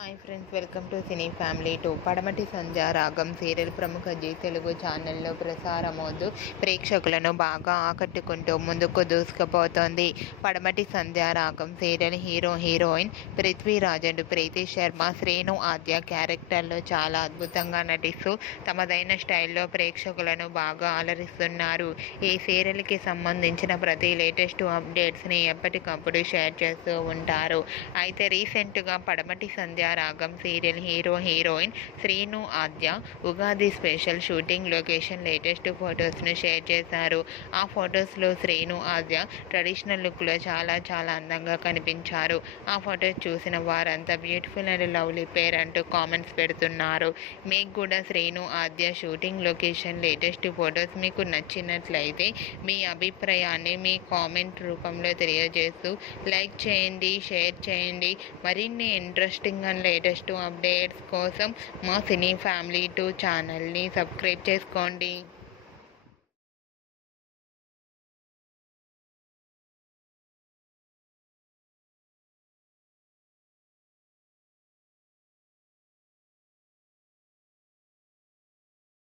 Hi friends, welcome to cine family 2. పడమటి Sandhya Ragam serial ప్రముఖ G Telugu ఛానల్లో ప్రసారమవుతూ ప్రేక్షకులను బాగా ఆకట్టుకుంటూ ముందుకు దూసుకుపోతోంది. పడమటి Sandhya Ragam serial heroine Prithviraj and ప్రీతి శర్మ, శ్రీను ఆద్య క్యారెక్టర్లో చాలా అద్భుతంగా నటిస్తూ తమదైన స్టైల్లో ప్రేక్షకులను బాగా అలరిస్తున్నారు. ఈ సీరియల్కి సంబంధించిన ప్రతి లేటెస్ట్ అప్డేట్స్ని ఎప్పటికప్పుడు షేర్ చేస్తూ ఉంటారు. అయితే రీసెంట్గా Padamati Sandhya Ragam serial heroine Srinu Aadya Ugadi special shooting location latest ఫొటోస్ను షేర్ చేశారు. ఆ ఫొటోస్లో శ్రీను ఆద్య ట్రెడిషనల్ లుక్లో చాలా అందంగా కనిపించారు. ఆ ఫొటోస్ చూసిన వారంతా బ్యూటిఫుల్ అండ్ లవ్లీ పేర్ అంటూ కామెంట్స్ పెడుతున్నారు. మీకు కూడా శ్రీను ఆద్య షూటింగ్ లొకేషన్ లేటెస్ట్ ఫొటోస్ మీకు నచ్చినట్లయితే మీ అభిప్రాయాన్ని మీ కామెంట్ రూపంలో తెలియజేస్తూ లైక్ చేయండి, షేర్ చేయండి. మరిన్ని ఇంట్రెస్టింగ్ అండ్ లేటెస్ట్ అప్డేట్స్ కోసం మా సినీ ఫ్యామిలీ 2 ఛానల్ని సబ్స్క్రైబ్ చేసుకోండి.